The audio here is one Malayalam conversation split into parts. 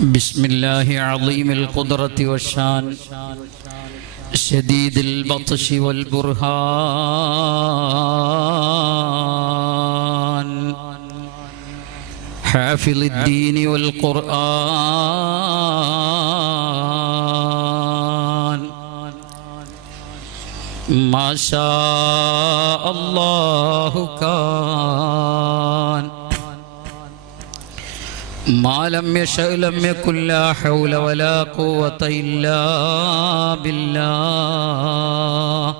بسم الله عظيم القدرة والشان شديد البطش والبرهان حافظ الدين والقرآن ما شاء الله كان ما لم يشأ لم يكن لا حول ولا قوة إلا بالله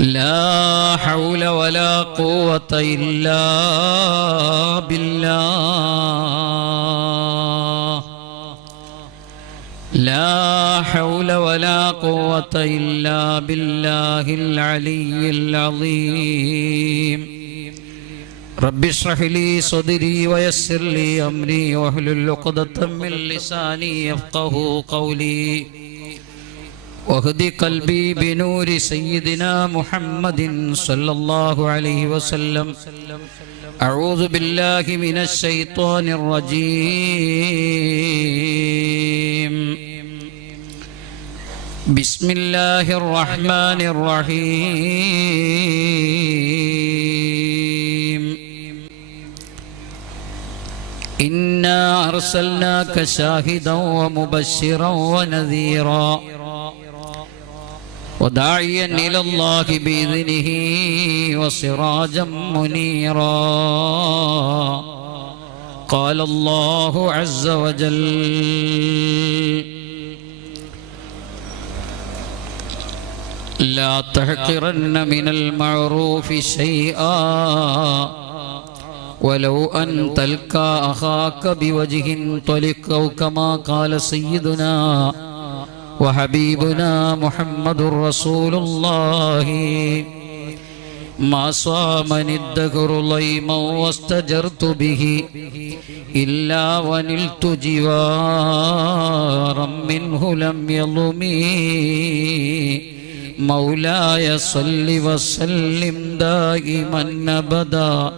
لا حول ولا قوة إلا بالله لا حول ولا قوة إلا بالله العلي العظيم رب اشرح لي صدري ويسر لي أمري واحلل عقدة من لساني يفقهوا قولي واهد قلبي بنور سيدنا محمد صلى الله عليه وسلم أعوذ بالله من الشيطان الرجيم بسم الله الرحمن الرحيم إنا أرسلناك شاهدا ومبشرا ونذيرا وداعيا إلى الله بإذنه وسراجا منيرا قال الله عز وجل لا تحقرن من المعروف شيئا ولو أن تلقى أخاك بوجه طلق أو كما قال سيدنا وحبيبنا محمد رسول الله ما صامني الدهر ضيما واستجرت به إلا ونلت جوارا منه لم يظلمي مولاي صل وسلم دائما أبدا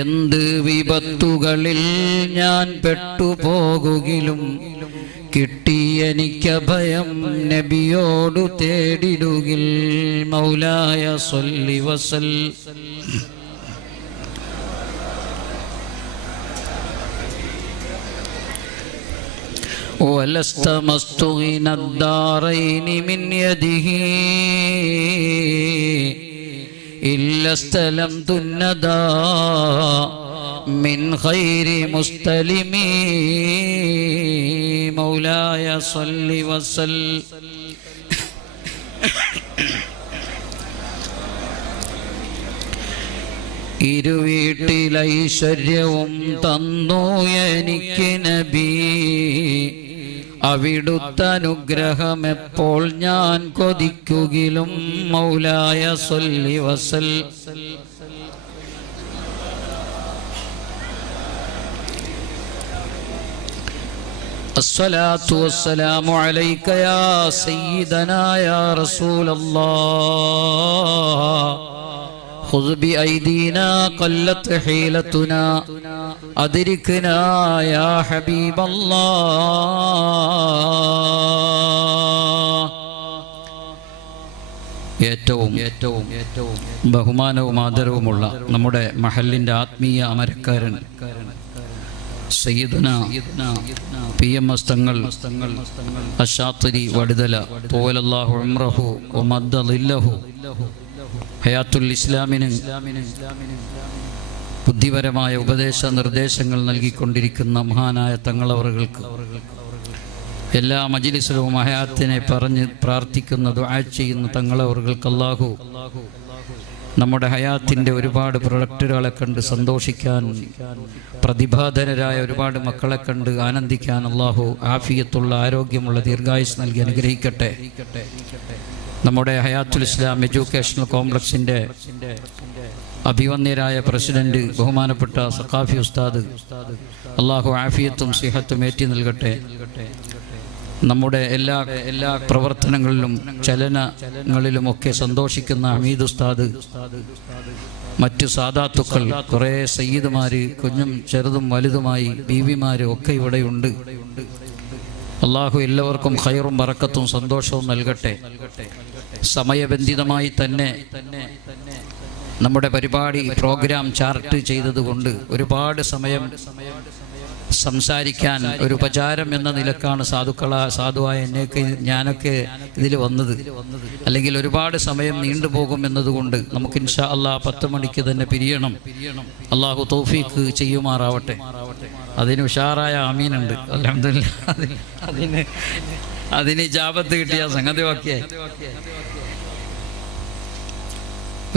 എന്ത് വിപത്തുകളിൽ ഞാൻ പെട്ടുപോകുകിലും കിട്ടിയെനിക്കഭയം നബിയോടു തേടിടുകിൽ മൗലായ സ്വല്ലി വസൽ ولست مستغن الدارين من يده إلا استلمت الندى من خير مستلم مولاي صل وسلم ഇരുവീട്ടിലൈശ്വര്യവും തന്നു എനിക്ക് നബി അവിടുത്തനുഗ്രഹം എപ്പോൾ ഞാൻ കൊതിക്കുകിലും മൗലായ സ്വല്ലി വസൽ അസ്സലാത്തു വസ്സലാമു അലൈക യാ സയ്യിദനാ യാ റസൂലല്ലാഹ് خذ بأيدينا قلت حيلتنا أدركنا يا حبيب الله ഏറ്റവും ബഹുമാനവും ആദരവുമുള്ള നമ്മുടെ മഹല്ലിൻ്റെ ആത്മീയ അമരക്കാരൻ സയ്യിദുന PMS തങ്ങൾ അശാത്തിരി വടുതല തോലല്ലാഹു ഉംറഹു വമദ്ദ ളില്ലഹു ഹയാത്തുൽ ഇസ്ലാമിന് ബുദ്ധിപരമായ ഉപദേശ നിർദ്ദേശങ്ങൾ നൽകിക്കൊണ്ടിരിക്കുന്ന മഹാനായ തങ്ങളവറുകൾക്ക് എല്ലാ മജ്ലിസിലും ഹയാത്തിനെ പറഞ്ഞ് പ്രാർത്ഥിക്കുന്ന ദുആ ചെയ്യുന്ന തങ്ങളവറുകൾക്ക് അല്ലാഹു നമ്മുടെ ഹയാത്തിൻ്റെ ഒരുപാട് പ്രൊഡക്റ്റുകളെ കണ്ട് സന്തോഷിക്കാൻ പ്രതിഭാധനരായ ഒരുപാട് മക്കളെ കണ്ട് ആനന്ദിക്കാൻ അല്ലാഹു ആഫിയത്തുള്ള ആരോഗ്യമുള്ള ദീർഘായുസ് നൽകി അനുഗ്രഹിക്കട്ടെ. നമ്മുടെ ഹയാത്തുൽ ഇസ്ലാം എഡ്യൂക്കേഷണൽ കോംപ്ലക്സിൻ്റെ അഭിവന്യരായ പ്രസിഡന്റ് ബഹുമാനപ്പെട്ട സഖാഫി ഉസ്താദ് അല്ലാഹു ആഫിയത്തും സിഹത്തും ഏറ്റി നൽകട്ടെ. നമ്മുടെ എല്ലാ പ്രവർത്തനങ്ങളിലും ചലനങ്ങളിലുമൊക്കെ സന്തോഷിക്കുന്ന ഹമീദ് ഉസ്താദ്, മറ്റു സാദാത്തുക്കൾ, കുറേ സയ്യിദുമാര്, കുഞ്ഞും ചെറുതും വലുതുമായി ബീവിമാരും ഒക്കെ ഇവിടെയുണ്ട്. അള്ളാഹു എല്ലാവർക്കും ഖൈറും ബറക്കത്തും സന്തോഷവും നൽകട്ടെ. സമയബന്ധിതമായി തന്നെ നമ്മുടെ പരിപാടി പ്രോഗ്രാം ചാർട്ട് ചെയ്തതുകൊണ്ട് ഒരുപാട് സമയം സംസാരിക്കാൻ ഒരു ഉപചാരം എന്ന നിലക്കാണ് സാധുവായ ഞാനൊക്കെ ഇതിൽ വന്നത്. അല്ലെങ്കിൽ ഒരുപാട് സമയം നീണ്ടുപോകും എന്നതുകൊണ്ട് നമുക്ക് ഇൻഷാ അല്ലാഹ് 10 മണിക്ക് തന്നെ പിരിയണം. അള്ളാഹു തൗഫീഖ് ചെയ്യുമാറാവട്ടെ. അതിന് ഉഷാറായ ആമീനുണ്ട്. അൽഹംദുലില്ലാഹ്. അതിന് ഇജാബത്ത് കിട്ടിയ സംഗതി ഒക്കെ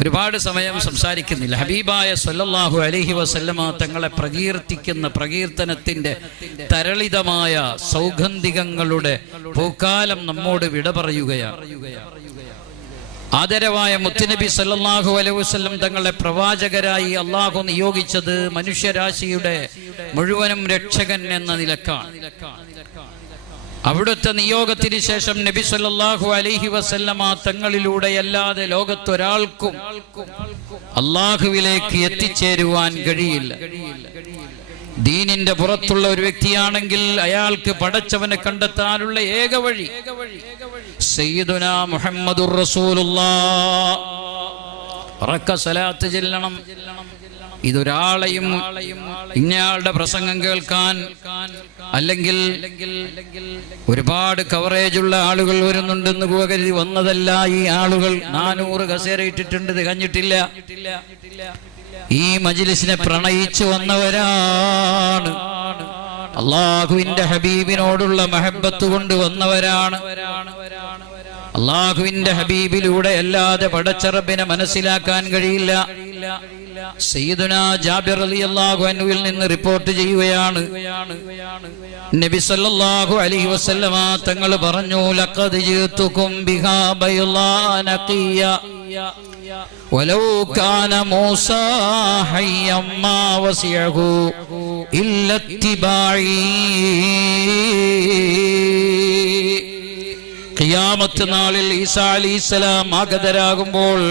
ഒരുപാട് സമയം സംസാരിക്കുന്നില്ല. ഹബീബായ സല്ലല്ലാഹു അലൈഹി വസല്ലമ തങ്ങളെ പ്രകീർത്തിക്കുന്ന പ്രകീർത്തനത്തിന്റെ തരളിതമായ സൗഗന്ധികങ്ങളുടെ പൂക്കാലം നമ്മോട് വിട പറയുകയാണ്. ആദരവായ മുത്തുനബി സല്ലല്ലാഹു അലൈഹി വസല്ലം തങ്ങളെ പ്രവാചകരായി അള്ളാഹു നിയോഗിച്ചത് മനുഷ്യരാശിയുടെ മുഴുവനും രക്ഷകൻ എന്ന നിലക്കാണ്. അവിടുത്തെ നിയോഗത്തിന് ശേഷം നബി സല്ലല്ലാഹു അലൈഹി വസല്ലമ തങ്ങളിലൂടെ അല്ലാതെ ലോകത്തൊരാൾക്കും അള്ളാഹുവിലേക്ക് എത്തിച്ചേരുവാൻ കഴിയില്ല. ദീനിന്റെ പുറത്തുള്ള ഒരു വ്യക്തിയാണെങ്കിൽ അയാൾക്ക് പടച്ചവനെ കണ്ടെത്താനുള്ള ഏക വഴി സയ്യിദുനാ മുഹമ്മദുർ റസൂലുള്ളാഹ്. ഉറക്ക സ്വലാത്ത് ചെല്ലണം. ഇതൊരാളെയും ഇന്നയാളുടെ പ്രസംഗം കേൾക്കാൻ, അല്ലെങ്കിൽ ഒരുപാട് കവറേജുള്ള ആളുകൾ വരുന്നുണ്ടെന്ന് കരുതി വന്നതല്ല. ഈ ആളുകൾ 400 കസേര ഇട്ടിട്ടുണ്ട്, തികഞ്ഞിട്ടില്ല. ഈ മജ്ലിസിനെ പ്രണയിച്ചു വന്നവരാണ്. അള്ളാഹുവിന്റെ ഹബീബിനോടുള്ള മഹബത്ത് കൊണ്ട് വന്നവരാണ്. അള്ളാഹുവിന്റെ ഹബീബിലൂടെ അല്ലാതെ പടച്ച റബ്ബിനെ മനസ്സിലാക്കാൻ കഴിയില്ല. സയ്യിദുനാ ജാബിർ റളിയല്ലാഹു അൻഹുവിൽ നിന്ന് റിപ്പോർട്ട് ചെയ്യുകയാണ്, നബി സല്ലല്ലാഹു അലൈഹി വസല്ലമ തങ്ങൾ പറഞ്ഞു, ലഖദ് ജിതുകും ബിഹാ ബൈളാ നഖിയ വലൗ കാന മൂസാ ഹയ്യം മാ വസിയഹു ഇല്ലാ ഇത്തിബാഇ. ഖിയാമത്ത് നാളിൽ ഈസാ അലൈഹിസ്സലാം ആഗതരാകുമ്പോൾ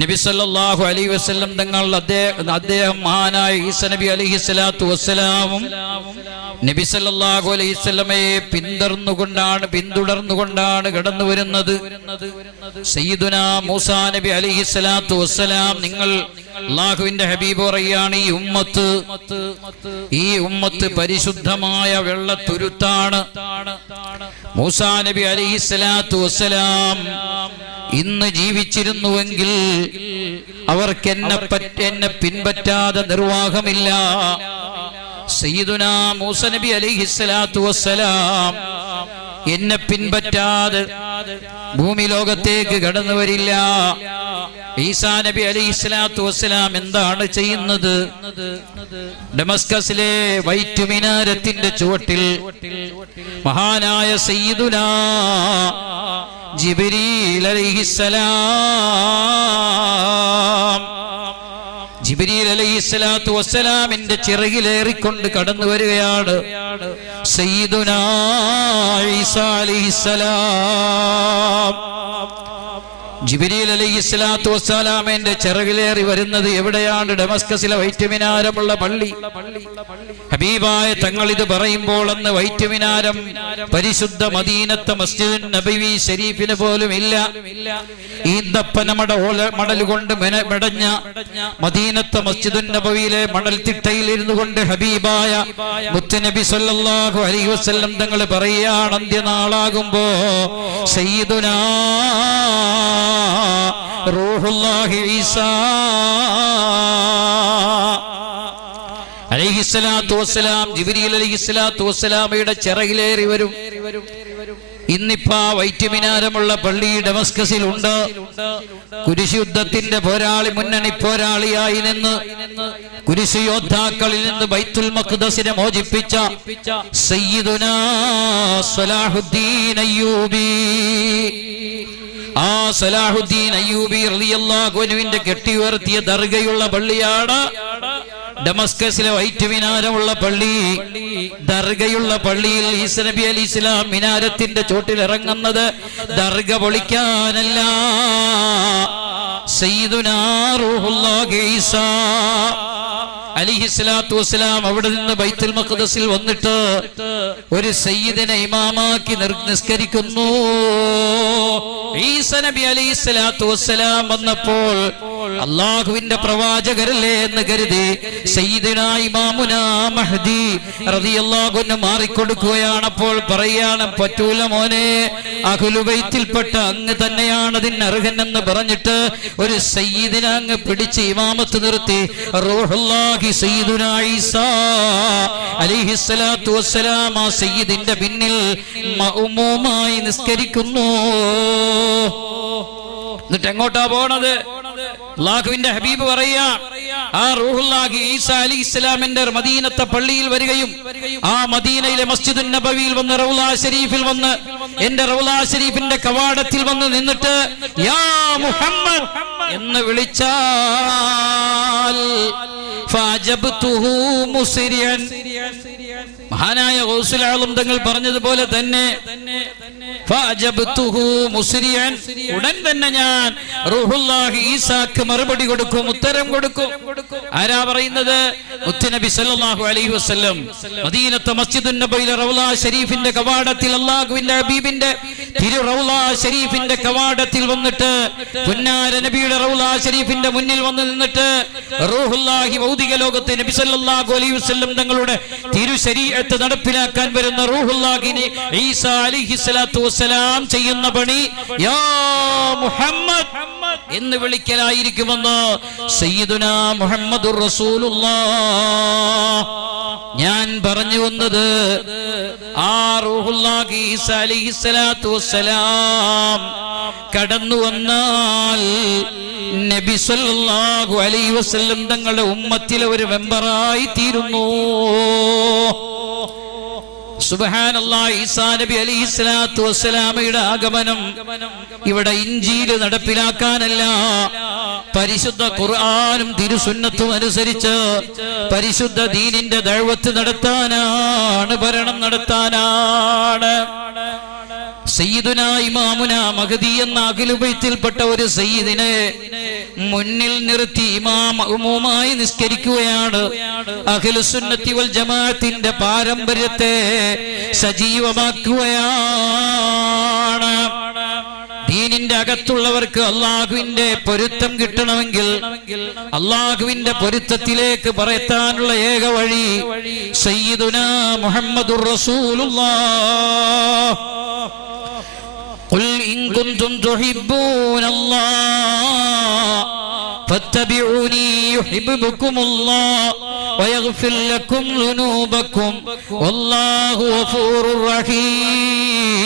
നബി സല്ലല്ലാഹു അലൈഹി വസല്ലം തങ്ങൾ അദ്ദേഹം മഹാനായ ഈസാ നബി അലൈഹി സ്വലാത്തു വസ്സലാമും നബി സല്ലല്ലാഹു അലൈഹി വസല്ലമയെ പിന്തുടർന്നുകൊണ്ടാണ് കടന്നു വരുന്നത്. സയ്യിദുനാ മൂസാ നബി അലൈഹി സ്വലാത്തു വസ്സലാം, നിങ്ങൾ അല്ലാഹുവിന്റെ ഹബീബ് പറയാണ്, ഈ ഉമ്മത്ത് പരിശുദ്ധമായ വെള്ളത്തുരുത്താണ്. മൂസാ നബി അലൈഹി സ്വലാത്തു വസ്സലാം ഇന്ന് ജീവിച്ചിരുന്നുവെങ്കിൽ അവർക്ക് എന്നെ പിൻപറ്റാതെ നിർവാഹമില്ല. സയ്യിദുനാ മൂസാ നബി അലൈഹി സ്വലാത്തു വസ്സലാം എന്നെ പിൻപറ്റാതെ ഭൂമി ലോകത്തേക്ക് കടന്നു വരില്ല. ഈസാ നബി അലൈഹി സ്വലാത്തു വസ്സലാം എന്താണ് ചെയ്യുന്നത്? ഡമസ്കസിലെ വൈറ്റ് മിനാരത്തിന്റെ ചുവട്ടിൽ മഹാനായ സയ്യിദുനാ ജിബ്രീൽ അലൈഹിസ്സലാം, ജിബ്രീൽ അലൈഹിസ്സലാത്തു വസ്സലാമിന്റെ ചിറകിലേറിക്കൊണ്ട് കടന്നു വരികയാണ്. സയ്യിദുനാ ഈസാ അലൈഹിസ്സലാം ജിബ്രീൽ അലൈഹിസ്സലാത്തു വസ്സലാമിന്റെ ചിറകിലേറി വരുന്നത് എവിടെയാണ്? ഡമസ്കസിലെ വൈറ്റ് മിനാരമുള്ള പള്ളി. ഹബീബായ തങ്ങൾ ഇത് പറയുമ്പോൾ അന്ന് വൈറ്റ് മിനാരം പരിശുദ്ധ മദീനത്തെ മസ്ജിദുൻ നബവി ശരീഫിന് പോലും ഇല്ല. ഈന്തപ്പന മടൽ കൊണ്ട് മെടഞ്ഞ മദീനത്തെ മസ്ജിദുൻ നബവിയിലെ മണൽത്തിട്ടയിൽ ഇരുന്നു കൊണ്ട് ഹബീബായ മുത്തുനബി സല്ലല്ലാഹു അലൈഹി വസല്ലം തങ്ങൾ പറയുകയാണ്, അന്ത്യനാളാകുമ്പോ സയ്യിദുനാ റൂഹുല്ലാഹി ഈസാ അലൈഹിസ്സലാത്തു വസ്സലാം ജിബ്രീൽ അലൈഹിസ്സലാത്തു വസ്സലാമയുടെ ചിറകിലേറി വരും. ഇന്നിപ്പോ വൈറ്റ് മിനാരമുള്ള പള്ളി ഡമസ്കസിലുണ്ട്. കുരിശ് യുദ്ധത്തിന്റെ മുന്നണി പോരാളിയായി നിന്ന് കുരിശ് യോദ്ധാക്കളിൽ നിന്ന് ബൈത്തുൽ മഖ്ദസിനെ മോചിപ്പിച്ച സയ്യിദുനാ സലാഹുദ്ദീൻ അയ്യൂബി, ആ സലാഹുദ്ദീൻ അയ്യൂബി റളിയല്ലാഹു അൻഹുവിന്റെ കെട്ടിയുയർത്തിയ ദർഗയുള്ള പള്ളിയാണ് ഡമസ്കസിലെ വൈറ്റ് മിനാരമുള്ള പള്ളി, ദർഗയുള്ള പള്ളിയിൽ ഈസ നബി അലൈഹി ഇസ്ലാം മിനാരത്തിന്റെ ചോട്ടിൽ ഇറങ്ങുന്നത് ദർഗ പൊളിക്കാനല്ല. സയ്യിദുനാ റൂഹുല്ലാഹി ഈസാ അലൈഹിസ്സലാത്തു വസ്സലാം അവിടെ നിന്ന് ബൈത്തുൽ മഖ്ദസിൽ വന്നിട്ട് ഒരു സയ്യിദിനെ ഇമാമാക്കി നിസ്കരിക്കുന്നു. ഈസ നബി അലൈഹിസ്സലാത്തു വസ്സലാം വന്നപ്പോൾ അല്ലാഹുവിന്റെ പ്രവാചകരല്ലേ എന്ന് കരുതി സയ്യിദുനാ ഇമാമുനാ മഹ്ദി റളിയല്ലാഹു അൻഹു മാറിക്കൊടുക്കുകയാണ്. അപ്പോൾ പറയാണ്, പറ്റൂല മോനെ, അഹ്ലു ബൈത്തിൽപ്പെട്ട അങ്ങ് തന്നെയാണ് അതിന് അർഹൻ എന്ന് പറഞ്ഞിട്ട് ഒരു സയ്യിദിനെ അങ്ങ് പിടിച്ച് ഇമാമത്ത് നിർത്തി റൂഹുല്ലാഹി സയ്യിദുനാ ഈസാ അലൈഹിസ്സലാത്തു വസ്സലാം ആ സയ്യിദിന്റെ പിന്നിൽ മഅ്മൂമായി നിസ്കരിക്കുന്നു. എന്നിട്ട് എങ്ങോട്ടാ പോണത്? അല്ലാഹുവിന്റെ ഹബീബ് പറയാ, ആ റൂഹുല്ലാഹി ഈസാ അലൈഹിസ്സലാമിന്റെ മദീനത്തെ പള്ളിയിൽ വരികയും ആ മദീനയിലെ മസ്ജിദുൻ നബവിയിൽ വന്ന് റൗളാ ശരീഫിൽ വന്ന് എന്റെ റൗളാ ശരീഫിന്റെ കവാടത്തിൽ വന്ന് നിന്നിട്ട് യാ മുഹമ്മദ് എന്ന് വിളിച്ചാൽ ഫഅജബ്തുഹു മുസ്രിയൻ, മഹാനായ ഗൗസുൽ ആലം തങ്ങൾ പറഞ്ഞതുപോലെ തന്നെ ഫഅജബ്തുഹു മുസ്രിയൻ, ഉടൻ തന്നെ ഞാൻ റൂഹുല്ലാഹി ഈസാക്ക് മറുപടി കൊടുക്കും, ഉത്തരം കൊടുക്കും. ആരാ പറയുന്നത്? മുത്തുനബി സല്ലല്ലാഹു അലൈഹി വസല്ലം മദീനത്തെ മസ്ജിദുൻ നബവിയിലെ റൗളാ ശരീഫിന്റെ കവാടത്തിൽ, അല്ലാഹുവിന്റെ ഹബീബിന്റെ തിരു റൗളാ ശരീഫിന്റെ കവാടത്തിൽ വന്നിട്ട് പുന്നാര നബിയുടെ റൗളാ ശരീഫിന്റെ മുന്നിൽ വന്ന് നിന്നിട്ട് റൂഹുല്ലാഹി ഭൗതിക ലോകത്തെ നബി സല്ലല്ലാഹു അലൈഹി വസല്ലം തങ്ങളുടെ തിരു ശരീഅത്ത് നടപ്പിലാക്കാൻ വരുന്ന റൂഹുല്ലാഹിനെ ഈസാ അലൈഹിസ്സലാത്തു വസ്സലാം ചെയ്യുന്ന പണി യാ മുഹമ്മദ് എന്ന് വിളിക്കലായിരിക്കുമെന്ന് സയ്യിദുനാ മുഹമ്മദുർ റസൂലുള്ളാഹ്. ഞാൻ പറഞ്ഞു വന്നത്, ആ റൂഹുല്ലാഹി ഈസാ അലൈഹിസ്സലാത്തു വസ്സലാം കടന്നു വന്നാൽ നബി സല്ലല്ലാഹു അലൈഹി വസല്ലം തങ്ങളുടെ ഉമ്മത്തിലെ ഒരു മെമ്പറായി തീരുന്നു. സുബ്ഹാനല്ലാഹ്. ഈസാ നബി അലൈഹിസ്സലാത്തു വസ്സലാമയുടെ ആഗമനം ഇവിടെ ഇഞ്ചീൽ നടപ്പിലാക്കാനല്ല, പരിശുദ്ധ ഖുർആനും തിരുസുന്നത്തും അനുസരിച്ച് പരിശുദ്ധ ദീനിന്റെ ദഅവത്ത് നടത്താനാണ്, ഭരണം നടത്താനാണ്. സയ്യിദുനാ ഇമാമുനാ മഹ്ദി എന്ന അഹ്ലു ബൈത്തിൽപ്പെട്ട ഒരു സയ്യിദിനെ മുന്നിൽ നിർത്തി ഇമാം മഅ്മൂമായി നിസ്കരിക്കുകയാണ്. അഹ്ലുസുന്നത്തി വൽ ജമാഅത്തിന്റെ പാരമ്പര്യത്തെ സജീവമാക്കുകയാണ്. ദീനിന്റെ അകത്തുള്ളവർക്ക് അല്ലാഹുവിന്റെ പൊരുത്തം കിട്ടണമെങ്കിൽ അല്ലാഹുവിന്റെ പൊരുത്തത്തിലേക്ക് പറയത്താനുള്ള ഏക വഴി സയ്യിദുനാ മുഹമ്മദുർ റസൂലുള്ളാഹ്. ഖുൽ ഇൻ കുൻതും തുഹിബ്ബൂനല്ലാഹ് ഫത്തബിഊനി യുഹിബ്ബുകുമുല്ലാഹ് വയഗ്ഫിർ ലക്കും ദുനൂബക്കും വല്ലാഹു ഗഫൂറുർ റഹീം.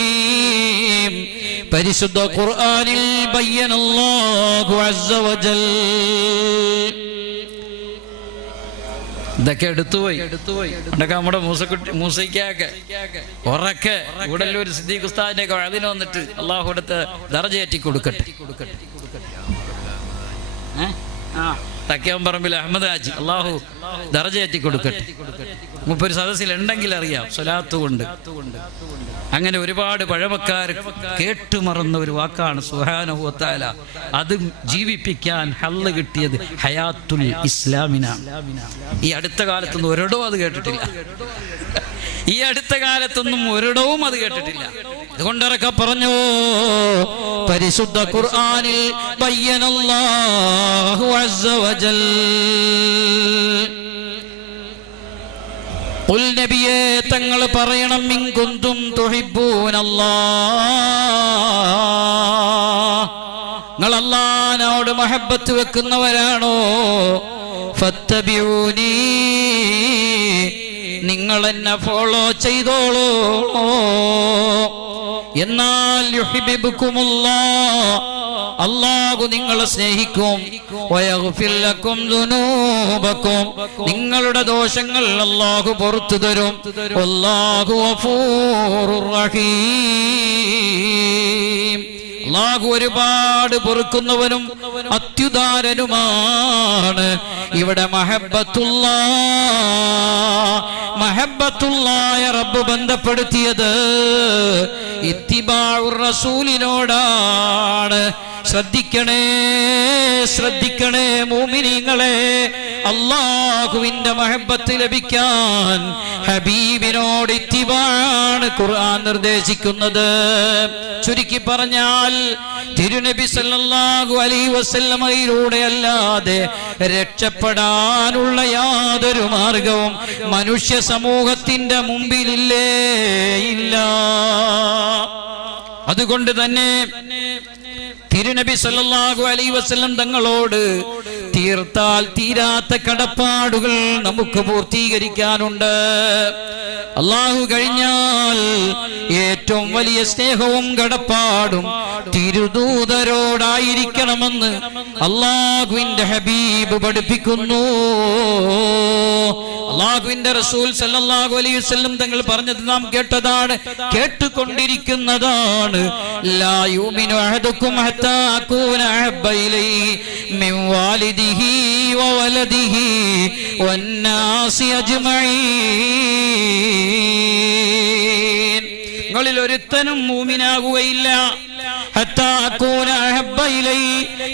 പരിശുദ്ധ ഖുർആനിൽ ബയ്യനല്ലാഹു അസ്സ വജൽ. ഇതൊക്കെ എടുത്തുപോയി എന്നൊക്കെ നമ്മുടെ മൂസയ്ക്കൊക്കെ ഉറക്കെ ഉടലൂർ സിദ്ദീഖ് ഉസ്താദിന്റെ ഒക്കെ അതിന് വന്നിട്ട് അള്ളാഹു അടുത്ത് ദർജയേറ്റി കൊടുക്കട്ടെ. തക്കയം പറമ്പിൽ അഹമ്മദ് ഹാജി അള്ളാഹു ദർജയേറ്റി കൊടുക്കട്ടെ. മുപ്പൊരു സദസ്സിൽ ഉണ്ടെങ്കിൽ അറിയാം, സ്വലാത്ത് കൊണ്ട്. അങ്ങനെ ഒരുപാട് പഴമക്കാർ കേട്ടുമറന്ന ഒരു വാക്കാണ് സുബ്ഹാനഹു വ തആല. അത് ജീവിപ്പിക്കാൻ ഹല്ല് കിട്ടിയത് ഹയാത്തുൽ ഇസ്ലാമിനാണ്. ഈ അടുത്ത കാലത്തൊന്നും ഒരിടവും അത് കേട്ടിട്ടില്ല. ഈ അടുത്ത കാലത്തൊന്നും ഒരിടവും അത് കേട്ടിട്ടില്ല. അതുകൊണ്ടൊക്കെ പറഞ്ഞു, പരിശുദ്ധ ഖുർആനിൽ ബയ്യനല്ലാഹു അസ്സ വജൽ. ഖുൽ നബിയേ തങ്ങൾ പറയണം, ഇൻ കുൻതും തുഹിബ്ബൂനല്ലാഹ്, നിങ്ങൾ അല്ലാഹുവിനോട് മഹബ്ബത്ത് വെക്കുന്നവരാണോ, ഫത്തബിഊനി, നിങ്ങൾ എന്നെ ഫോളോ ചെയ്തോളൂ. എന്നാൽ യുഹിബ്ബുകുമുല്ലാഹ്, അല്ലാഹു നിങ്ങളെ സ്നേഹിക്കും. വയഗ്ഫിർ ലക്കും ദുനൂബക്കും, നിങ്ങളുടെ ദോഷങ്ങൾ അല്ലാഹു പുറത്തു തരും. വല്ലാഹു ഗഫൂറുർ റഹീം, അല്ലാഹു ഒരുപാട് പൊറുക്കുന്നവനും അത്യുദാരനുമാണ്. ഇവിടെ മഹബ്ബത്തുള്ളായ റബ്ബ് ബന്ധപ്പെടുത്തിയത് ഇത്തിബാഉർ റസൂലിനോടാണ്. ശ്രദ്ധിക്കണേ മുഅ്മിനീങ്ങളെ, അല്ലാഹുവിന്റെ മഹബ്ബത്ത് ലഭിക്കാൻ ഹബീബിനോട് ഇത്തിബാണ് ഖുർആൻ നിർദ്ദേശിക്കുന്നത്. ചുരുക്കി പറഞ്ഞാൽ തിരുനബി സല്ലല്ലാഹു അലൈഹി വസല്ലമയിലൂടെ അല്ലാതെ രക്ഷപ്പെടാനുള്ള യാതൊരു മാർഗവും മനുഷ്യ സമൂഹത്തിന്റെ മുമ്പിലില്ലേ ഇല്ല. അതുകൊണ്ട് തന്നെ തിരുനബി സല്ലല്ലാഹു അലൈഹി വസല്ലം തങ്ങളോട് തീർത്താൽ തീരാത്ത കടപ്പാടുകൾ നമുക്ക് പൂർത്തീകരിക്കാനുണ്ട്. അല്ലാഹു കഴിഞ്ഞാൽ ഏറ്റവും വലിയ സ്നേഹവും കടപ്പാടും തിരുദൂതരോടായിരിക്കണമെന്ന് അല്ലാഹുവിന്റെ ഹബീബ് പഠിപ്പിക്കുന്നു. അല്ലാഹുവിന്റെ റസൂൽ സല്ലല്ലാഹു അലൈഹി വസല്ലം തങ്ങൾ പറഞ്ഞത് നാം കേട്ടതാണ്, കേട്ടുകൊണ്ടിരിക്കുന്നതാണ്. ലാ യുമിനു അഹദുക്കും ഹത്താ അകൂന അഹബ്ബ ഇലൈഹി മിൻ വാലിദിഹി വവലദിഹി വന്നാസി അജ്മഈൻ. നിങ്ങളിൽ ഒരുത്തനും മൂമിനാകുകയില്ല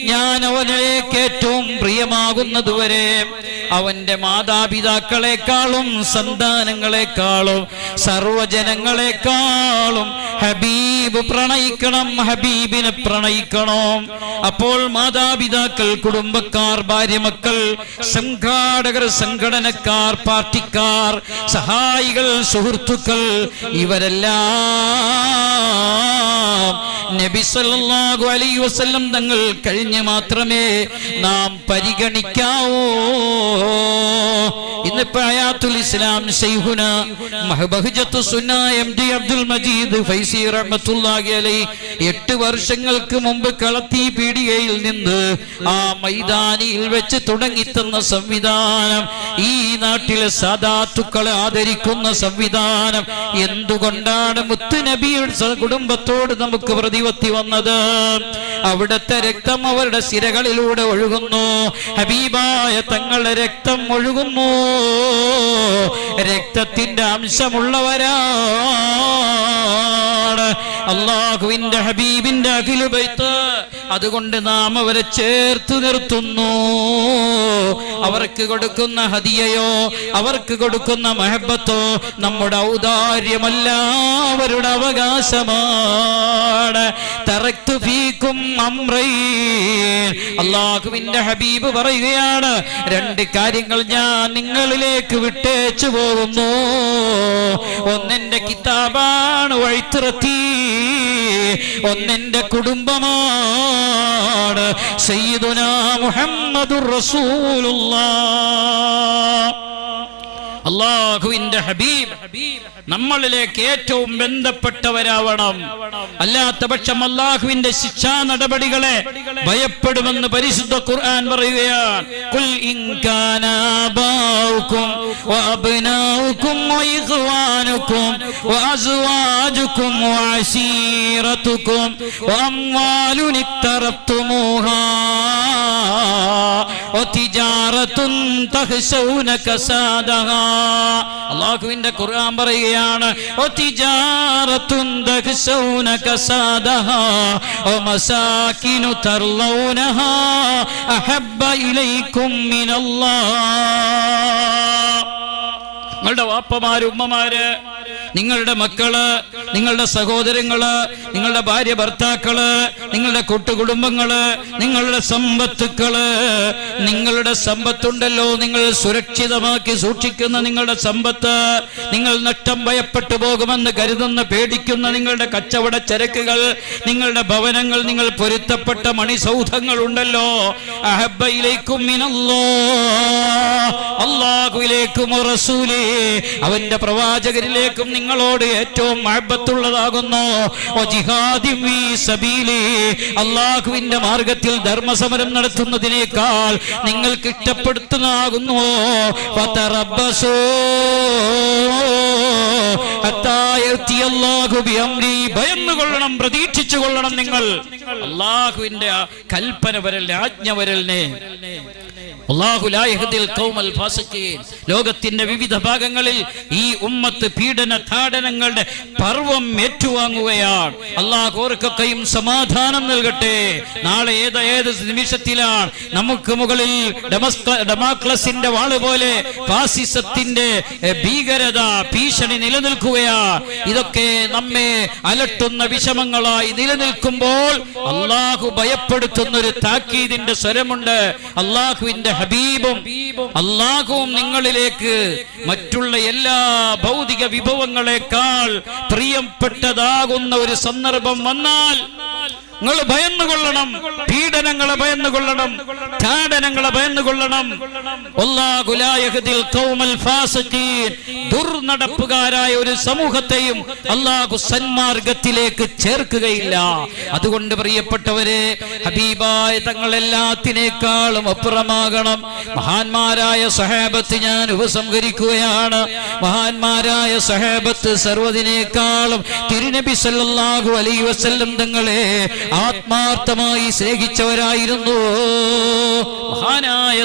ഞാൻ അവനിലേക്ക് ഏറ്റവും പ്രിയമാകുന്നതുവരെ അവന്റെ മാതാപിതാക്കളെക്കാളും സന്താനങ്ങളെക്കാളും സർവജനങ്ങളെക്കാളും ഹബീബ് പ്രണയിക്കണം, ഹബീബിനെ പ്രണയിക്കണം. അപ്പോൾ മാതാപിതാക്കൾ, കുടുംബക്കാർ, ഭാര്യ, മക്കൾ, സംഘാടകർ, സംഘടനക്കാർ, പാർട്ടിക്കാർ, സഹായികൾ, സുഹൃത്തുക്കൾ, ഇവരെല്ലാം നബി സല്ലല്ലാഹു അലൈഹി വസല്ലം തങ്ങൾ കഴിഞ്ഞ് മാത്രമേ നാം പരിഗണിക്കാവൂ. ഇന്നിപ്പോ ഹയാത്തുൽ ഇസ്ലാം ശൈഖുന ബഹജത്തു സുന്ന എംഡി അബ്ദുൽ മജീദ് ഫൈസി റഹ്മത്തുള്ളാഹി അലൈഹി 8 വർഷങ്ങൾക്ക് മുമ്പ് കളത്തി പീടികയിൽ നിന്ന് ആ മൈതാനിയിൽ വെച്ച് തുടങ്ങിത്തന്ന സംവിധാനം, ഈ നാട്ടിലെ സാദാത്തുക്കളെ ആദരിക്കുന്ന സംവിധാനം, എന്തുകൊണ്ടാണ് മുത്തുനബിയുടെ കുടുംബത്തോട് നമുക്ക് പ്രതിപത്തി വന്നത്? അവിടുത്തെ രക്തം അവരുടെ സിരകളിലൂടെ ഒഴുകുന്നു, ഹബീബായ തങ്ങളുടെ രക്തം ഒഴുകുന്നു, രക്തത്തിന്റെ അംശമുള്ളവരാണ് അല്ലാഹുവിന്റെ ഹബീബിന്റെ അഖിലു ബൈത്ത്. അതുകൊണ്ട് നാം അവരെ ചേർത്ത് നിർത്തുന്നു. അവർക്ക് കൊടുക്കുന്ന ഹദിയയോ അവർക്ക് കൊടുക്കുന്ന മഹബത്തോ നമ്മുടെ ഔദാര്യമല്ല, അവരുടെ അവകാശമാണ്. തറക്തു ഫീകും അംറൈൻ, അല്ലാഹുവിന്റെ ഹബീബ് പറയുകയാണ്, 2 കാര്യങ്ങൾ ഞാൻ നിങ്ങളിലേക്ക് വിട്ടേച്ചു പോകുന്നു. ഒന്നെന്റെ കിതാബാണ് വഴിത്തിറത്തി, ഒന്നെന്റെ കുടുംബമാണ്. സയ്യിദുനാ മുഹമ്മദുർ റസൂലുള്ളാഹ്. അല്ലാഹുവിന്റെ ഹബീബ് നമ്മളിലേക്ക് ഏറ്റവും ബന്ധപ്പെട്ടവരാവണം. അല്ലാത്ത പക്ഷം അല്ലാഹുവിന്റെ ശിക്ഷാ നടപടികളെ ഭയപ്പെടുമെന്ന് പരിശുദ്ധ ഖുർആൻ പറയുകയാണ്. ഖുൽ ഇൻ കാന ആബാഉകും വഅബ്നാഉകും വഇഖ്വാനുകും വഅസ്വാജുകും വഅശീറതുകും വഅംവാലുൻ ഇഖ്തറഫ്തുമൂഹാ വതിജാറത്തുൻ തഖ്ശൗന കസാദഹാ. അല്ലാഹുവിന്റെ ഖുർആൻ പറയുകയാണ്, വതിജാറത്തുൻ തഖ്ശൗന കസാദഹാ വമസാകിനു തർലൗനഹാ അഹബ്ബ ഇലൈക്കും മിനല്ലാഹ്. നിങ്ങളുടെ വാപ്പമാര്, ഉമ്മമാര്, നിങ്ങളുടെ മക്കള്, നിങ്ങളുടെ സഹോദരങ്ങള്, നിങ്ങളുടെ ഭാര്യ ഭർത്താക്കള്, നിങ്ങളുടെ കൂട്ടുകുടുംബങ്ങള്, നിങ്ങളുടെ സമ്പത്തുക്കള്, നിങ്ങളുടെ സമ്പത്തുണ്ടല്ലോ, നിങ്ങൾ സുരക്ഷിതമാക്കി സൂക്ഷിക്കുന്ന നിങ്ങളുടെ സമ്പത്ത്, നിങ്ങൾ നഷ്ടം ഭയപ്പെട്ടു പോകുമെന്ന് കരുതുന്ന പേടിക്കുന്ന നിങ്ങളുടെ കച്ചവട ചരക്കുകൾ, നിങ്ങളുടെ ഭവനങ്ങൾ, നിങ്ങൾ പൊരുത്തപ്പെട്ട മണിസൗധങ്ങൾ ഉണ്ടല്ലോ, അഹബ്ബയിലേക്കും മിനല്ലാഹ്, അല്ലാഹുവിലേക്കും റസൂലേ, അവന്റെ പ്രവാചകരിലേക്കും നിങ്ങളോട് ഏറ്റവും മഹബത്തുള്ളതാകുന്നു. അല്ലാഹുവിന്റെ മാർഗത്തിൽ ധർമ്മസമരം നടത്തുന്നതിനേക്കാൾ നിങ്ങൾക്ക് ഇഷ്ടപ്പെടുത്തുന്നതാകുന്നു. ഭയം ഭയന്നുകൊള്ളണം, പ്രതീക്ഷിച്ചു കൊള്ളണം. നിങ്ങൾ അള്ളാഹുവിന്റെ കൽപ്പന വരൽ, ആജ്ഞ വരലിനെ. ലോകത്തിന്റെ വിവിധ ഭാഗങ്ങളിൽ ഈ ഉമ്മത്ത് പീഡന താടനങ്ങളുടെ പർവം ഏറ്റുവാങ്ങുകയാണ്. അള്ളാഹു ഓർക്കൊക്കെയും സമാധാനം നൽകട്ടെ. നാളെ ഏത് നിമിഷത്തിലാണ് നമുക്ക് മുകളിൽ ഡമാക്ലസിന്റെ വാള് പോലെ ഫാസിസത്തിന്റെ ഭീകരത, ഭീഷണി നിലനിൽക്കുകയാ. ഇതൊക്കെ നമ്മെ അലട്ടുന്ന വിഷമങ്ങളായി നിലനിൽക്കുമ്പോൾ അള്ളാഹു ഭയപ്പെടുത്തുന്ന ഒരു താക്കീതിന്റെ സ്വരമുണ്ട്. അള്ളാഹുവിന്റെ ഹബീബും അല്ലാഹുവും നിങ്ങളിലേക്ക് മറ്റുള്ള എല്ലാ ഭൗതിക വിഭവങ്ങളെക്കാൾ പ്രിയപ്പെട്ടതാകുന്ന ഒരു സന്ദർഭം വന്നാൽ നിങ്ങൾ ഭയന്നുകൊള്ളണം. പീഡനങ്ങളെ ഭയന്നുകൊള്ളണം, താടനങ്ങളെ ഭയന്നുകൊള്ളണം. വല്ലാഹു ലാ യഹ്ദിൽ ഖൗമൽ ഫാസിഖീൻ. ദുർനടപ്പുകാരായ ഒരു സമൂഹത്തെയും അല്ലാഹു സന്മാർഗത്തിലേക്ക് ചേർക്കുകയില്ല. അതുകൊണ്ട് പ്രിയപ്പെട്ടവരെ, ഹബീബായ തങ്ങൾ എല്ലാത്തിനേക്കാളും അപ്പുറമാകണം. മഹാന്മാരായ സഹാബത്ത് ഞാൻ ഉപസംഹരിക്കുകയാണ്. മഹാന്മാരായ സഹാബത്ത് സർവ്വതിനേക്കാളും തിരുനബി സല്ലല്ലാഹു അലൈഹി വസല്ലം തങ്ങളെ ആത്മാർത്ഥമായി സ്നേഹിച്ചവരായിരുന്നു. മഹാനായ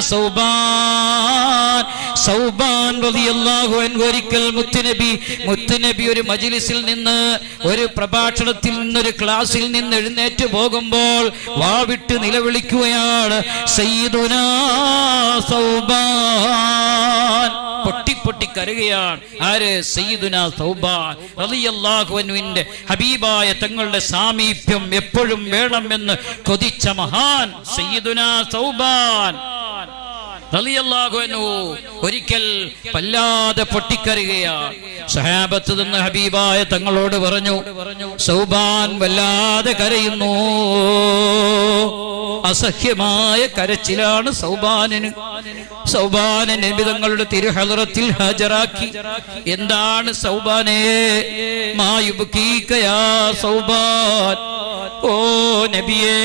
സൗബാൻ റളിയല്ലാഹു അൻഹു ഒരിക്കൽ മുത്തുനബി ഒരു മജ്ലിസിൽ നിന്ന്, ഒരു പ്രഭാഷണത്തിൽ നിന്ന്, ഒരു ക്ലാസ്സിൽ നിന്ന് എഴുന്നേറ്റ് പോകുമ്പോൾ വാവിട്ട് നിലവിളിക്കുകയാണ്, സയ്യിദുനാ സൗബാൻ. പൊട്ടി കരയുകയാണ്. ആര്? സയ്യിദുനാ സൗബാൻ റളിയല്ലാഹു അൻഹുവിന്റെ ഹബീബായ തങ്ങളുടെ സാമീപ്യം എപ്പോഴും വേണമെന്ന് കൊതിച്ച മഹാൻ സയ്യിദുനാ സൗബാൻ റളിയല്ലാഹു അൻഹു ഒരിക്കൽ വല്ലാതെ പൊട്ടിക്കരയുകയാണ്. സഹാബത്ത് നിന്ന് ഹബീബായ തങ്ങളോട് പറഞ്ഞു, സൗബാൻ വല്ലാതെ കരയുന്നു. അസഹ്യമായ കരച്ചിലാണ് സൗബാനിന്. സൗബാനെ നബി തങ്ങളുടെ തിരുഹളറത്തിൽ ഹാജരാക്കി. എന്താണ് സൗബാനേ? മാ യുബ്കീക യാ സൗബാൻ. ഓ നബിയേ,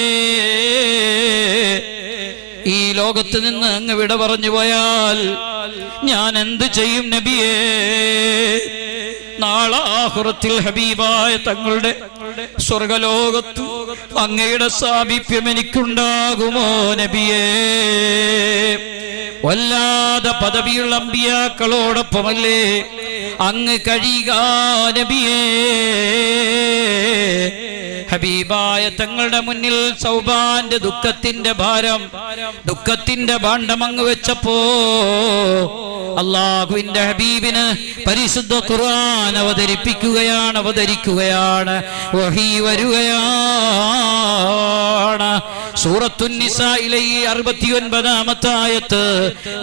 ഈ ലോകത്ത് നിന്ന് അങ്ങ് വിട പറഞ്ഞു പോയാൽ ഞാൻ എന്ത് ചെയ്യും നബിയേ? നാളെ ആഖിറത്തിൽ ഹബീബായ തങ്ങളുടെ സ്വർഗലോകത്ത് അങ്ങയുടെ സാമീപ്യം എനിക്കുണ്ടാകുമോ നബിയേ? വല്ലാതെ പദവിയുള്ള അമ്പിയാക്കളോടൊപ്പമല്ലേ അങ്ങ് കഴിയുക നബിയേ? ഹബീബായ തങ്ങളുടെ മുന്നിൽ സൗബാന്റെ ദുഃഖത്തിന്റെ ഭാരം, ദുഃഖത്തിന്റെ ഭാണ്ഡം അങ്ങ് വെച്ചപ്പോ അല്ലാഹുവിന്റെ ഹബീബിന് പരിശുദ്ധ ഖുർആൻ അവതരിക്കുകയാണ്, വഹീ വരികയാണ്. സൂറത്തുൻ നിസായിലെ 69-ാമത്തെ ആയത്ത്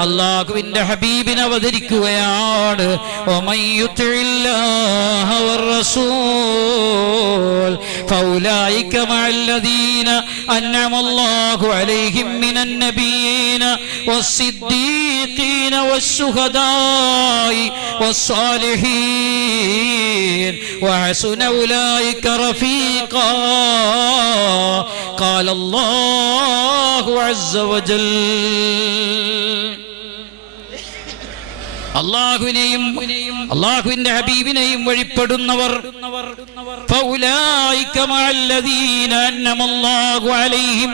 അല്ലാഹുവിന്റെ ഹബീബിന് അവതരിക്കുകയാണ്. വമയ്യുതിഇല്ലാഹ വറസൂൽ ഫൗലായിക മഅല്ലദീന അൻഅമല്ലാഹു അലൈഹിം മിനൻ നബിയ്യീന വസ്സിദ്ദീഖീന വശുഹദാഇ വസ്സാലിഹീൻ വഹസുന ഉലൈക റഫീഖാ. قال الله عز وجل. അല്ലാഹുവിനെയും അല്ലാഹുവിന്റെ ഹബീബിനെയും വഴിപ്പെടുന്നവർ ഫൗലായിക മഅല്ലദീന അൻഅമല്ലാഹു അലൈഹിം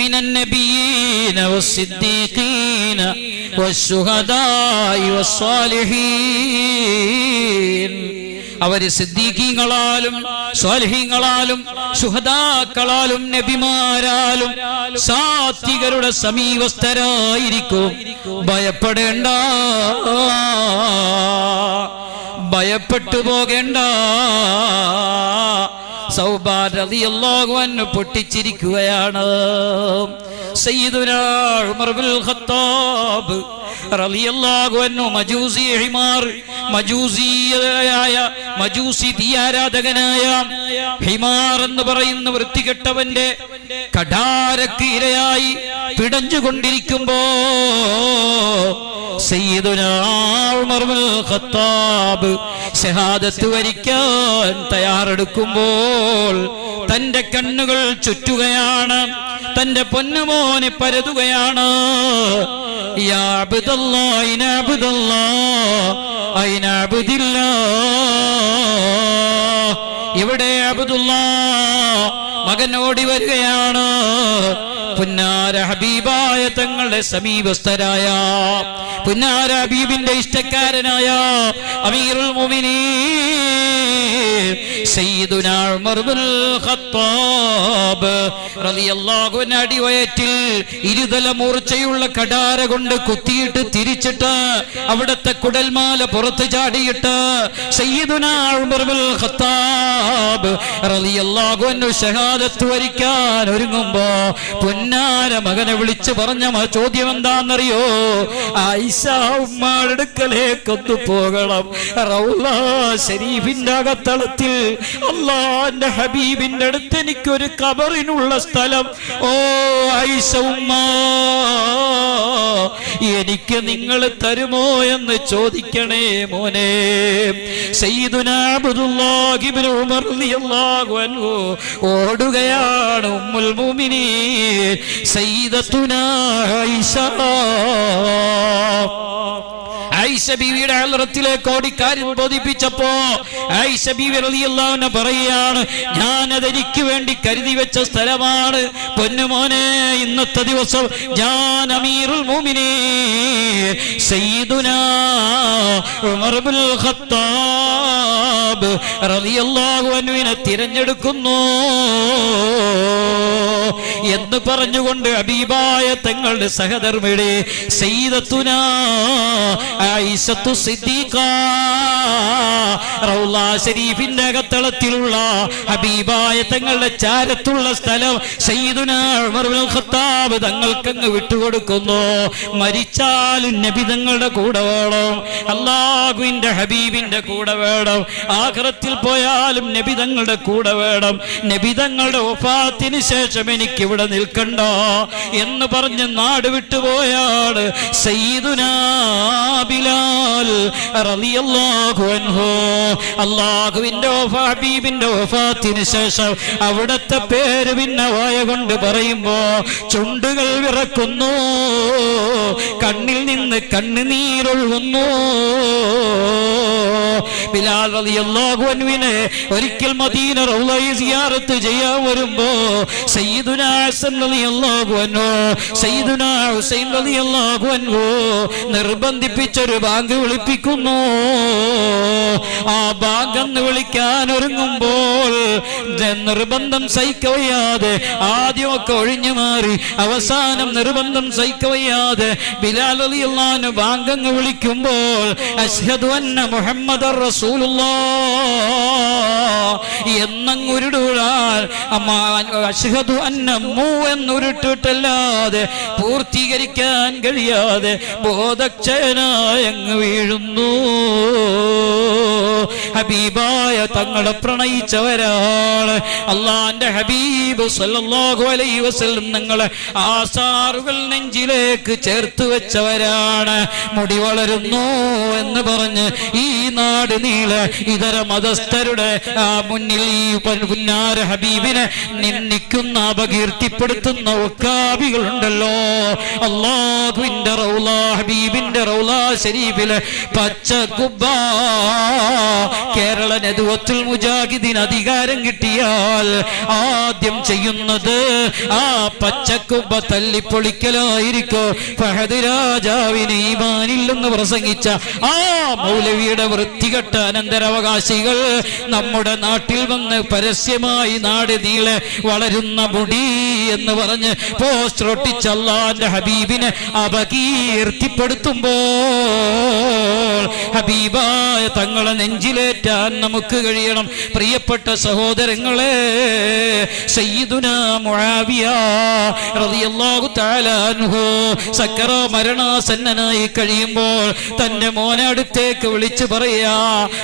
മിനൻ നബിയ്യീന വസ്സിദ്ദീഖീന വശുഹദാഇ വസ്സാലിഹീൻ. അവര് സിദ്ദീഖീങ്ങളാലും സ്വാലിഹീങ്ങളാലും ശുഹദാക്കളാലും നബിമാരാലും സാത്വികരുടെ സമീപസ്ഥരായിരിക്കും. ഭയപ്പെടേണ്ട, ഭയപ്പെട്ടു പോകേണ്ട. സൗബാൻ റളിയല്ലാഹു അൻഹു പൊട്ടിച്ചിരിക്കുകയാണ്. സയ്യിദുനാ ഉമർ ബിൻ ഖത്താബ് റളിയല്ലാഹു അൻഹു മജൂസി ഹിമാർ, മജൂസി തീയാരാധകനായ ഹിമാർ എന്ന് പറയുന്ന വൃത്തികെട്ടവന്റെ കഠാരക്ക് ഇരയായി പിടഞ്ഞുകൊണ്ടിരിക്കുമ്പോ സയ്യിദുനാ ഉമർ ബിൻ ഖത്താബ് ഷഹാദത്ത് വരിക്കാൻ തയ്യാറെടുക്കുമ്പോൾ തന്റെ കണ്ണുകൾ ചുറ്റുകയാണ്, തന്റെ പൊന്നുമോനെ പരതുകയാണ്. യാ അബ്ദല്ലാഹ് ഇന അബ്ദല്ലാഹ് ഐന അബ്ദില്ലാഹ്. ഇവിടെ അബ്ദുല്ലാ മകൻ ഓടി വരികയാണ്. പുന്നാര ഹബീബായ തങ്ങളുടെ സമീപസ്ഥരായ പുന്നാര ഹബീബിന്റെ ഇഷ്ടക്കാരനായ അമീറുൽ മുഅ്മിനീൻ സയ്യിദുനാ ഉമർ ഇബ്നുൽ ഖത്താബ് റളിയല്ലാഹു അൻഹു അടിവയറ്റിൽ ഇരുതല മൂർച്ചയുള്ള കടാര കൊണ്ട് കുത്തിയിട്ട് തിരിച്ചിട്ട് അവിടത്തെ കുടൽമാല പുറത്ത് ചാടിയിട്ട് സയ്യിദുനാ ഉമർ ഇബ്നുൽ ഖത്താബ് റളിയല്ലാഹു അൻഹു ഷഹാദത്ത് വരിക്കാൻ ഒരുങ്ങുമ്പോ പുന്നാര മകനെ വിളിച്ചു പറഞ്ഞ ചോദ്യം എന്താണെന്നറിയോ? ആയിഷ ഉമ്മയുടെ അടുക്കലേക്കൊന്നു പോകണം. റൗള ശരീഫിന്റെ അകത്തളത്തിൽ അല്ലാഹുവിന്റെ ഹബീബിന്റെ അടുത്ത് എനിക്കൊരു ഖബറിനുള്ള സ്ഥലം. ഓ ആയിഷ ഉമ്മ, എനിക്ക് നിങ്ങൾ തരുമോ എന്ന് ചോദിക്കണേ മോനെ. സയ്യിദുനാ അബ്ദുല്ലാഹ് ഇബ്നു ഉമർ റളിയല്ലാഹു അൻഹു ഓടുകയാണ്. ഉമ്മുൽ മുഅ്മിനീൻ സയ്യിദത്തുനാ ആയിഷ ആയിഷ ബീവിയുടെ ഹളറത്തിലേക്ക് ഓടിക്കാരൻ ബോധിപ്പിച്ചപ്പോ ആയിഷ ബീവി റളിയല്ലാഹു അൻഹ പറയാണ്, ഞാനതെനിക്ക് വേണ്ടി കരുതി വെച്ച സ്ഥലമാണ് പൊന്നുമോനെ. ഇന്നത്തെ ദിവസം ഞാൻ അമീറുൽ മുഅ്മിനീൻ സയ്യിദുനാ ഉമർ ഇബ്നുൽ ഖത്താബ് റളിയല്ലാഹു അൻഹുവിനെ തിരഞ്ഞെടുക്കുന്നു എന്ന് പറഞ്ഞുകൊണ്ട് ഹബീബായ തങ്ങളുടെ സഹധർമ്മിണി സയ്യിദത്തുനാ ആയിഷത്തു സിദ്ദീഖ റൗള ശരീഫിന്റെ അകത്തളത്തിലുള്ള ഹബീബായ തങ്ങളുടെ ചാരത്തുള്ള സ്ഥലം സയ്യിദുനാ ഉമർ ഇബ്നുൽ ഖത്താബ് തങ്ങൾക്കങ്ങ് വിട്ടുകൊടുക്കുന്നു. മരിച്ചാലും നബി തങ്ങളുടെ കൂടെ വേണം, അല്ലാഹുവിന്റെ ഹബീബിന്റെ കൂടെ വേണം. ആഖിറത്തിൽ പോയാലും നബി തങ്ങളുടെ കൂടെ വേണം. നബി തങ്ങളുടെ വഫാത്തിന് ശേഷം എനിക്ക് ഇവിടെ നിൽക്കണ്ട എന്ന് പറഞ്ഞ് നാട് വിട്ടുപോയാണ് സയ്യിദുനാ ബിലാൽ റളിയല്ലാഹു അൻഹു. അല്ലാഹുവിന്റെ ഹബീബിന്റെ വഫാത്തിന് ശേഷം അവിടത്തെ പേര് പിന്നെ വായ കൊണ്ട് പറയുമ്പോ ചുണ്ടുകൾ വിറക്കുന്നു, കണ്ണിൽ നിന്ന് കണ്ണുനീരൊഴുകുന്നു. ബിലാൽ റളിയല്ലാഹു അൻഹുവിനെ ഒരിക്കൽ മദീന റൗളയെ സിയാറത്ത് ചെയ്യാൻ വരുമ്പോ സയ്യിദുനാ ഹസൻ റളിയല്ലാഹു അൻഹു സയ്യിദുനാ ഹുസൈൻ റളിയല്ലാഹു അൻഹു നിർബന്ധിപ്പിച്ചൊരു ബാങ്ക് വിളിപ്പിക്കുന്നു. ആ ബാങ്ക് എന്ന് വിളിക്കാൻ ഒരുങ്ങുമ്പോൾ നിർബന്ധം സഹിക്കവയ്യാതെ ആദ്യമൊക്കെ ഒഴിഞ്ഞു മാറി അവസാനം നിർബന്ധം സഹിക്കവയ്യാതെ ബിലാൽ റളിയല്ലാഹു അൻഹു ബാങ്ക് എന്ന് വിളിക്കുമ്പോൾ അശ്ഹദു അന്ന മുഹമ്മദർ റസൂലുള്ളാഹ് എന്നങ്ങുരുടാൻ അശ്ഹദു അന്ന മൂ എന്നുരുട്ടിട്ടല്ലാതെ പൂർത്തീകരിക്കാൻ കഴിയാതെ ബോധക്ഷയനായി അങ്ങ് വീഴുന്നു. ഹബീബായ തങ്ങളെ പ്രണയിച്ചവരാണ്. അള്ളാന്റെ ഹബീബ് സല്ലല്ലാഹു അലൈഹി വസല്ലം തങ്ങളെ ആസാറുകൾ നെഞ്ചിലേക്ക് ചേർത്ത് വെച്ചവരാണ്. മുടി വളരുന്നു എന്ന് പറഞ്ഞ് ഈ നാട് നീളെ ഇതര മതസ്ഥരുടെ മുന്നിൽ ഈ പുന്നാര ഹബീബിനെ നിന്ദിക്കുന്ന അപകീർത്തിപ്പെടുത്തുന്ന വക്കാബികളുണ്ടല്ലോ. അല്ലാഹുവിന്റെ റൗള ഹബീബിന്റെ റൗള ശരീഫിലെ പച്ച കുബ്ബ കേരള നദുവത്തുൽ മുജാഹിദീൻ അധികാരം കിട്ടിയാൽ ആദ്യം ചെയ്യുന്നത് ആ പച്ചക്കുബ്ബ തല്ലിപ്പൊളിക്കലായിരിക്കും. ഫഹദ് രാജാവിന് ഈമാനില്ലെന്ന് പ്രസംഗിച്ച ആ മൗലവിയുടെ വൃത്തികെട്ട അനന്തരാവകാശികൾ നമ്മുടെ നാട്ടിൽ വന്ന് പരസ്യമായി നാട് നീളെ വളരുന്ന മുടി എന്ന് പറഞ്ഞ് പോസ്റ്റർ ഒട്ടിച്ച അല്ലാഹുവിന്റെ ഹബീബിനെ അപകീർത്തിപ്പെടുത്തുമ്പോൾ ഹബീബായ തങ്ങളെ നെഞ്ചിലേറ്റാൻ നമുക്ക് കഴിയണം. പ്രിയപ്പെട്ട സഹോദരങ്ങളെ, സയ്യിദുനാ മുആവിയ റളിയല്ലാഹു തആല അൻഹു സക്കറ മരണാസന്നനായി കഴിയുമ്പോൾ തന്റെ മോനെ അടുത്തേക്ക് വിളിച്ചു പറയാ,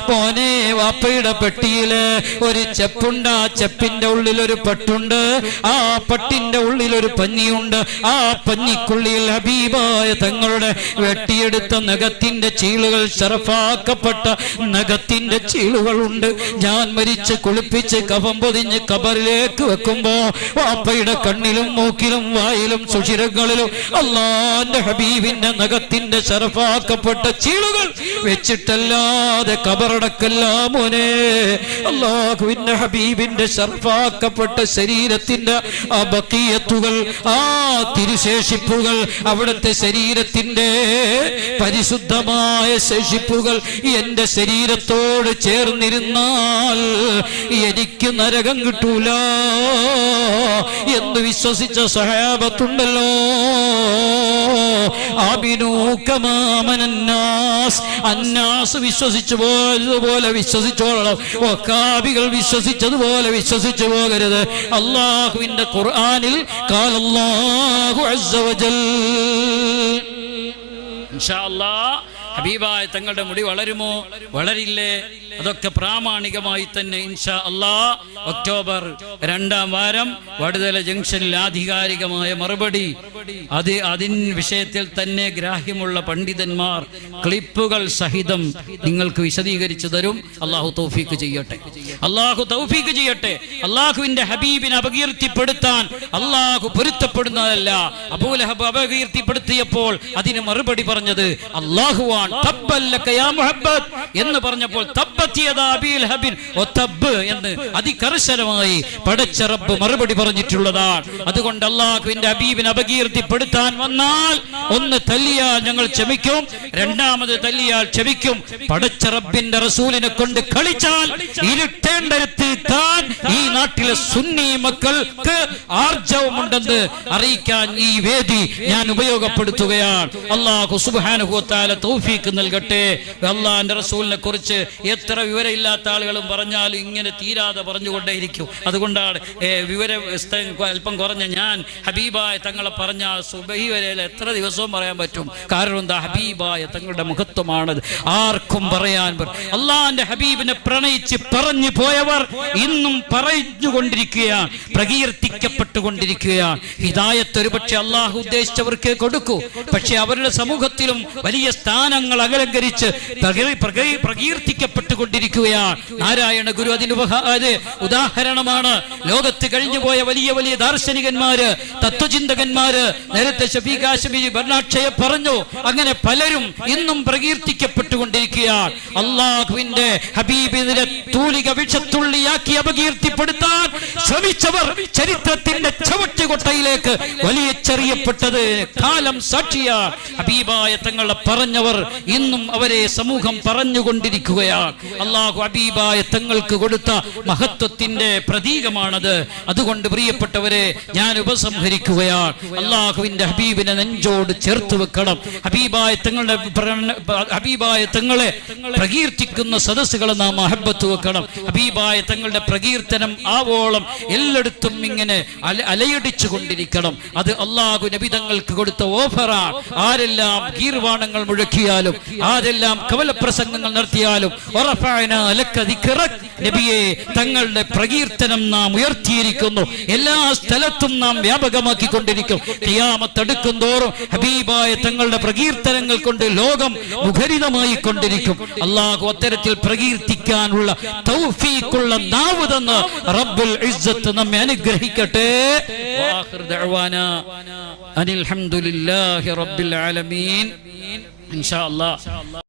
മോനെ വാപ്പയുടെ പെട്ടിയില് ഒരു ചെപ്പുണ്ട്, ആ ചെപ്പിന്റെ ഉള്ളിൽ ഒരു പട്ടുണ്ട്, ആ പട്ടിന്റെ ഉള്ളിൽ ഒരു പഞ്ഞിയുണ്ട്, ആ പഞ്ഞിക്കുള്ളിൽ ഹബീബായ തങ്ങളുടെ വെട്ടിയെടുത്ത നഖത്തിന്റെ ചീളുകൾ നഖത്തിന്റെ ചീളുകളുണ്ട്. ഞാൻ മരിച്ച് കുളിപ്പിച്ച് കഫം പൊതിഞ്ഞ് ഖബറിലേക്ക് മുകളിലേക്ക് വെക്കുമ്പോ വാപ്പയുടെ കണ്ണിലും മൂക്കിലും വായിലും സുഷിരങ്ങളിലും അള്ളാന്റെ ഹബീബിന്റെ നഖത്തിന്റെ ശറഫാക്കപ്പെട്ട ചീളുകൾ വെച്ചിട്ടല്ലാതെ കബറടക്കല്ല മോനെ. അള്ളാഹുവിന്റെ ഹബീബിന്റെ ശറഫാക്കപ്പെട്ട ശരീരത്തിന്റെ ആ ബഖിയത്തുകൾ, ആ തിരുശേഷിപ്പുകൾ, അവിടുത്തെ ശരീരത്തിന്റെ പരിശുദ്ധമായ ശേഷിപ്പുകൾ എന്റെ ശരീരത്തോട് ചേർന്നിരുന്നാൽ എനിക്ക് നരകം കിട്ടൂല എന്ന് വിശ്വസിച്ച സഹാബത്തുണ്ടല്ലോ. അന്നാസ് വിശ്വസിച്ചതുപോലെ വിശ്വസിച്ചോളണം, വഹാബികൾ വിശ്വസിച്ചതുപോലെ വിശ്വസിച്ചു പോകരുത്. അല്ലാഹുവിന്റെ ഖുർആനിൽ ഖാലല്ലാഹു അസ്സ വജൽ ഇൻഷാ അല്ലാഹ് ഹബീബായ തങ്ങളുടെ മുടി വളരുമോ വളരില്ലേ, അതൊക്കെ പ്രാമാണികമായി തന്നെ ഇൻഷാ അല്ലാഹ് ഒക്ടോബർ 2-ാം വാരം വടുതല ജംഗ്ഷനിൽ ആധികാരികമായ മറുപടി അതിൻ വിഷയത്തിൽ തന്നെ ഗ്രാഹ്യമുള്ള പണ്ഡിതന്മാർ ക്ലിപ്പുകൾ സഹിതം നിങ്ങൾക്ക് വിശദീകരിച്ചു തരും. അള്ളാഹു തൗഫീഖ് ചെയ്യട്ടെ, അള്ളാഹു തൗഫീഖ് ചെയ്യട്ടെ. അള്ളാഹുവിന്റെ ഹബീബിനെ അപകീർത്തിപ്പെടുത്താൻ അള്ളാഹു പൊരുത്തപ്പെടുന്നതല്ല. അബൂലഹബ് അപകീർത്തിപ്പെടുത്തിയപ്പോൾ അതിന് മറുപടി പറഞ്ഞത് അള്ളാഹുവാൻ. എന്ന് പറഞ്ഞപ്പോൾ എന്ന് അതികർശനമായി പടച്ച റബ്ബ് മറുപടി പറഞ്ഞിട്ടുള്ളതാണ്. അതുകൊണ്ട് അള്ളാഹുവിന്റെ ഹബീബിനെ അപകീർത്തിപ്പെടുത്താൻ വന്നാൽ ഒന്ന് തല്ലിയാൽ ഞങ്ങൾ ക്ഷമിക്കും, രണ്ടാമത് തല്ലിയാൽ ക്ഷമിക്കും. പടച്ച റബ്ബിന്റെ റസൂലിനെ കൊണ്ട് കളിച്ചാൽ ഇരുട്ടേണ്ടടുത്ത് താൻ ഈ നാട്ടിലെ സുന്നി മക്കൾക്ക് ആർജവമുണ്ടെന്ന് അറിയിക്കാൻ ഈ വേദി ഞാൻ ഉപയോഗപ്പെടുത്തുകയാണ്. അല്ലാഹു സുബ്ഹാനഹു വ തആല തൗഫീഖ് നൽകട്ടെ. അല്ലാഹുവിന്റെ റസൂലിനെ കുറിച്ച് എത്ര വിവരമില്ലാത്ത ആളുകളും പറഞ്ഞാലും ഇങ്ങനെ തീരാതെ പറഞ്ഞുകൊണ്ടേയിരിക്കും. അതുകൊണ്ടാണ് വിവര അല്പം കുറഞ്ഞ ഞാൻ ഹബീബായ തങ്ങളെ പറഞ്ഞാൽ സുബഹി വരെ എത്ര ദിവസവും പറയാൻ പറ്റും. കാരണം എന്താ, ഹബീബായ തങ്ങളുടെ മഹത്വമാണത്, ആർക്കും പറയാൻ. അള്ളാഹിന്റെ ഹബീബിനെ പ്രണയിച്ച് പറഞ്ഞു പോയവർ ഇന്നും പറഞ്ഞുകൊണ്ടിരിക്കുകയാണ്, പ്രകീർത്തിക്കപ്പെട്ടുകൊണ്ടിരിക്കുകയാണ്. ഹിദായത്ത് ഒരു പക്ഷെ അള്ളാഹു ഉദ്ദേശിച്ചവർക്ക് കൊടുക്കൂ, പക്ഷെ അവരുടെ സമൂഹത്തിലും വലിയ സ്ഥാനങ്ങൾ അലങ്കരിച്ച് പ്രകീർത്തിക്കപ്പെട്ടുകൊണ്ടിരിക്കുകയാണ്. നാരായണ ഗുരു അതിന് ഉദാഹരണമാണ്. ലോകത്ത് കഴിഞ്ഞുപോയ വലിയ വലിയ ദാർശനികന്മാര്, തത്വചിന്തകന്മാര്, നേരത്തെ ഷഫീഖ് ഹാശിമി ബർനാക്ഷയെ പറഞ്ഞു. അങ്ങനെ പലരും ഇന്നും പ്രകീർത്തിക്കപ്പെട്ടുകൊണ്ടിരിക്കുകയാണ്. അള്ളാഹുവിന്റെ ഹബീബിനെ തൂലിക വിഷത്തുള്ളിയാക്കി അപകീർത്തിപ്പെടുത്താൻ ശ്രമിച്ചവർ ചരിത്രത്തിന്റെ ചവറ്റുകൊട്ടയിലേക്ക് വലിയെറിയപ്പെട്ടത് കാലം സാക്ഷിയാണ്. ഹബീബായ തങ്ങളെ പറഞ്ഞവർ ഇന്നും അവരെ സമൂഹം പറഞ്ഞുകൊണ്ടിരിക്കുകയാണ്. അള്ളാഹു ഹബീബായ തങ്ങൾക്ക് കൊടുത്ത മഹത്വത്തിന്റെ പ്രതീകമാണത്. അതുകൊണ്ട് പ്രിയപ്പെട്ടവരെ ഞാൻ ഉപസംഹരിക്കുകയാണ്. അള്ളാഹുവിന്റെ ഹബീബിനെ നെഞ്ചോട് ചേർത്ത് വെക്കണം. ഹബീബായ തങ്ങളെ പ്രകീർത്തിക്കുന്ന സദസ്സുകളെ നാം മഹബത്ത് വെക്കണം. ഹബീബായ തങ്ങളുടെ പ്രകീർത്തനം ആവോളം എല്ലായിടത്തും ഇങ്ങനെ അലയടിച്ചു കൊണ്ടിരിക്കണം. അത് അള്ളാഹു നബി തങ്ങൾക്ക് കൊടുത്ത ഓഫറാണ്. ആരെല്ലാം ഗീർവാണങ്ങൾ മുഴക്കിയാലും, ആരെല്ലാം കവലപ്രസംഗങ്ങൾ നടത്തിയാലും നബിയെ തങ്ങളുടെ പ്രകീർത്തനം നാം ഉയർത്തിയിരിക്കുന്നു. എല്ലാ സ്ഥലത്തും നാം വ്യാപകമാക്കിക്കൊണ്ടിരിക്കും. ഖിയാമത്ത് അടുക്കും തോറും ഹബീബായ തങ്ങളുടെ പ്രകീർത്തനങ്ങൾ കൊണ്ട് ലോകം മുഖരിതമായി കൊണ്ടിരിക്കും. അള്ളാഹു അത്തരത്തിൽ പ്രകീർത്തിക്കാനുള്ള തൗഫീഖുള്ള നാവ് തന്ന് റബ്ബുൽ ഇസ്സത്ത് നമ്മെ അനുഗ്രഹിക്കട്ടെ. വാഖിർ ദഅവാനാ അനിൽ ഹംദുലില്ലാഹി റബ്ബിൽ ആലമീൻ. ഇൻഷാ അല്ലാഹ്